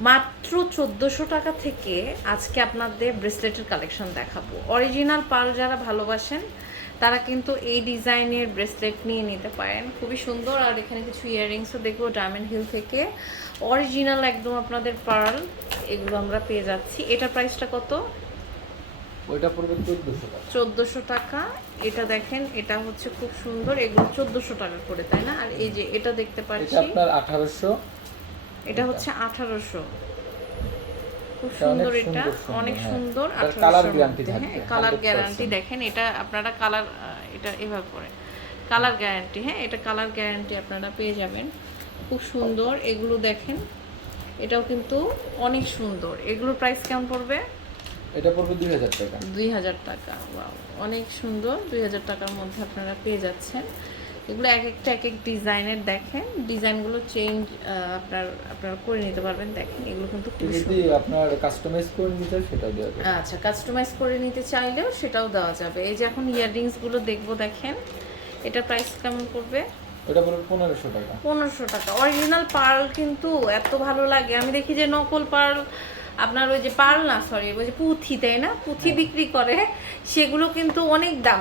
মাত্র চোদ্দোশো টাকা থেকে আজকে আপনাদের ব্রেসলেটের কালেকশন দেখাবো। অরিজিনাল পাল যারা ভালোবাসেন তারা কিন্তু এই ডিজাইনের ব্রেসলেট নিয়ে নিতে পারেন। খুবই সুন্দর আর এখানে কিছু ইয়াররিংসও দেখব ডায়মন্ড হিল থেকে। অরিজিনাল একদম আপনাদের পার্ল এগুলো আমরা পেয়ে যাচ্ছি। এটা প্রাইসটা কত? ওইটা পড়বে চোদ্দশো টাকা। চোদ্দোশো টাকা। এটা দেখেন এটা হচ্ছে খুব সুন্দর। এগুলো চোদ্দোশো টাকা করে তাই না? আর এই যে এটা দেখতে পাচ্ছি। আপনার আঠারোশো এটা হচ্ছে আঠারোশো। খুব সুন্দর এটা অনেক। সুন্দর এটার 1800 colour এর guarantee মধ্যে, হ্যাঁ কালার গ্যারান্টি দেখেন এটা আপনারা কালার এটা এভাবে করে কালার গ্যারান্টি হ্যাঁ এটা কালার গ্যারান্টি আপনারা পেয়ে যাবেন। খুব সুন্দর এগুলো দেখেন এটাও কিন্তু অনেক সুন্দর। এগুলোর প্রাইস কেমন পড়বে? এটা পড়বে দুই হাজার টাকা। দুই হাজার টাকা অনেক সুন্দর। দুই হাজার টাকার মধ্যে আপনারা পেয়ে যাচ্ছেন। এগুলো এক একটা এক এক ডিজাইনের দেখেন। ডিজাইনগুলো চেঞ্জ আপনার আপনারা করে নিতে পারবেন দেখেন। এগুলো কিন্তু যদি আপনার কাস্টমাইজ করে নিতে সেটাও দেওয়া যাবে। আচ্ছা কাস্টমাইজ করে নিতে চাইলেও সেটাও দেওয়া যাবে। এই যে এখন ইয়াররিংসগুলো দেখব দেখেন। এটা প্রাইস কেমন পড়বে? ওটা পড়বে পনেরোশো টাকা। পনেরোশো টাকা। অরিজিনাল পার্ল কিন্তু এত ভালো লাগে। আমি দেখি যে নকল পার্ল আপনার ওই যে পাল না সরি ওই যে পুঁথি তাই না? পুঁথি বিক্রি করে সেগুলো কিন্তু অনেক দাম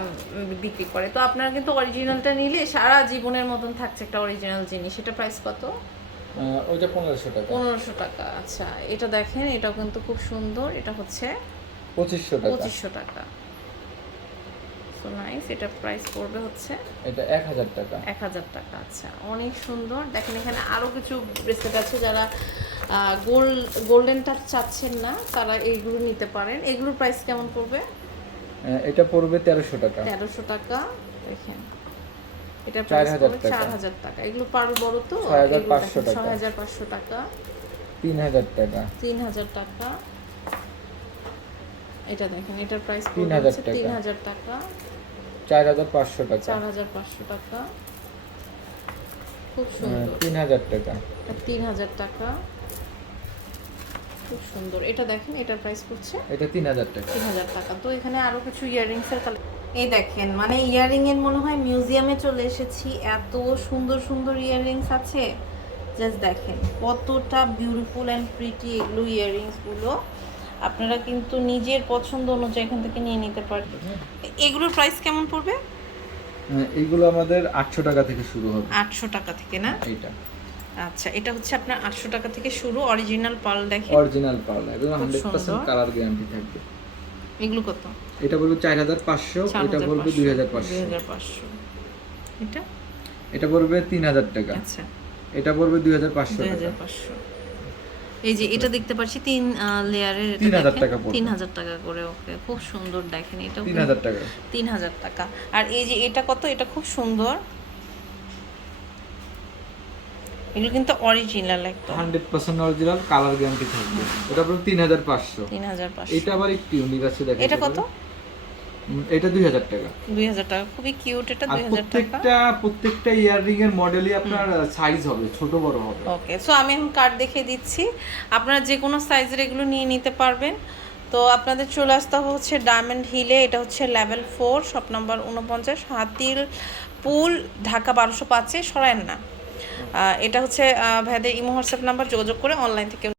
বিক্রি করে। তো আপনার কিন্তু অরিজিনালটা নিলে সারা জীবনের মতন থাকছে একটা অরিজিনাল জিনিস। এটা প্রাইস কত? ওইটা পনেরোশো টাকা। পনেরোশো টাকা আচ্ছা। এটা দেখেন এটাও কিন্তু খুব সুন্দর। এটা হচ্ছে পঁচিশশো টাকা। পঁচিশশো টাকা। সো নাইস এটা প্রাইস পড়বে হচ্ছে এটা এক হাজার টাকা। এক হাজার টাকা আচ্ছা। অনেক সুন্দর। দেখেন এখানে আরও কিছু ব্রেসলেট আছে যারা গোল্ড গোল্ডেনটা চাচ্ছেন না তারা এইগুলো নিতে পারেন। এগুলোর প্রাইস কেমন পড়বে? এটা পড়বে তেরোশো টাকা। তেরোশো টাকা। দেখেন এটা চার প্রাইস হাজার টাকা। চার হাজার টাকা। এগুলো পারো বড় তো? ছয় হাজার পাঁচশো টাকা। ছয় হাজার পাঁচশো টাকা। তিন হাজার টাকা। তিন হাজার টাকা। এটা দেখেন এটার প্রাইস তিন হাজার টাকা। তিন হাজার টাকা। চার হাজার পাঁচশো টাকা। চার হাজার পাঁচশো টাকা। খুব সুন্দর। তিন হাজার টাকা। তিন হাজার টাকা। খুব সুন্দর। এটা দেখেন এটার প্রাইস পড়ছে এটা তিন হাজার টাকা। তিন হাজার টাকা। তো এখানে আরও কিছু ইয়াররিংসের এই দেখেন মানে ইয়াররিং এর মনে হয় মিউজিয়ামে চলে এসেছি। এত সুন্দর সুন্দর ইয়াররিংস আছে। জাস্ট দেখেন কতটা বিউটিফুল অ্যান্ড প্রিটি এগুলো ইয়াররিংসগুলো। আপনারা কিন্তু নিজের পছন্দ অনুযায়ী এখান থেকে নিয়ে নিতে পারবেন। এগুলোর প্রাইস কেমন পড়বে? এইগুলো আমাদের আটশো টাকা থেকে শুরু হবে। আটশো টাকা থেকে না? এটা আচ্ছা এটা হচ্ছে আপনার আটশো টাকা থেকে শুরু অরিজিনাল পাল দেখেন। অরিজিনাল পাওয়া একদম হান্ড্রেড পার্সেন্ট। কালার গ্যারান্টি থাকবে। এগুলো কত? এটা বলবে চার হাজার পাঁচশো এটা বলবে দুই হাজার পাঁচশো। পাঁচশো। এটা? এটা পড়বে তিন হাজার টাকা। আচ্ছা। এটা পড়বে দুই হাজার পাঁচশো দুই টাকা। পাঁচশো। এই যে এটা দেখতে পাচ্ছি তিন লেয়ারের 3000 টাকা তিন হাজার টাকা করে ওকে খুব সুন্দর দেখেন এটা তিন হাজার টাকা। তিন হাজার টাকা। আর এই যে এটা কত এটা খুব সুন্দর। এগুলো কিন্তু অরিজিনাল একদম। Hundred percent original colour guarantee থাকবে। এটা তিন হাজার তিন হাজার পাঁচশো। এটা আবার একটু ইউনিক আছে দেখেন এটা কত? এটা দুই হাজার টাকা। দুই হাজার টাকা খুবই কিউট এটা আর দুই হাজার টাকা। প্রত্যেকটা প্রত্যেকটা ইয়াররিং এর মডেলই আপনার সাইজ হবে ছোট বড় হবে। ওকে সো আমি এখন কার্ড দেখিয়ে দিচ্ছি। আপনারা যে কোনো সাইজের এগুলো নিয়ে নিতে পারবেন। তো আপনাদের চলে আসতে হবে হচ্ছে ডায়মন্ড হিলে এটা হচ্ছে লেভেল ফোর শপ নাম্বার উনপঞ্চাশ হাতিল পুল ঢাকা বারোশো পাঁচে সরায়েন না। এটা হচ্ছে ভাইদের ইমো হোয়াটসঅ্যাপ নাম্বার যোগাযোগ করে অনলাইন থেকে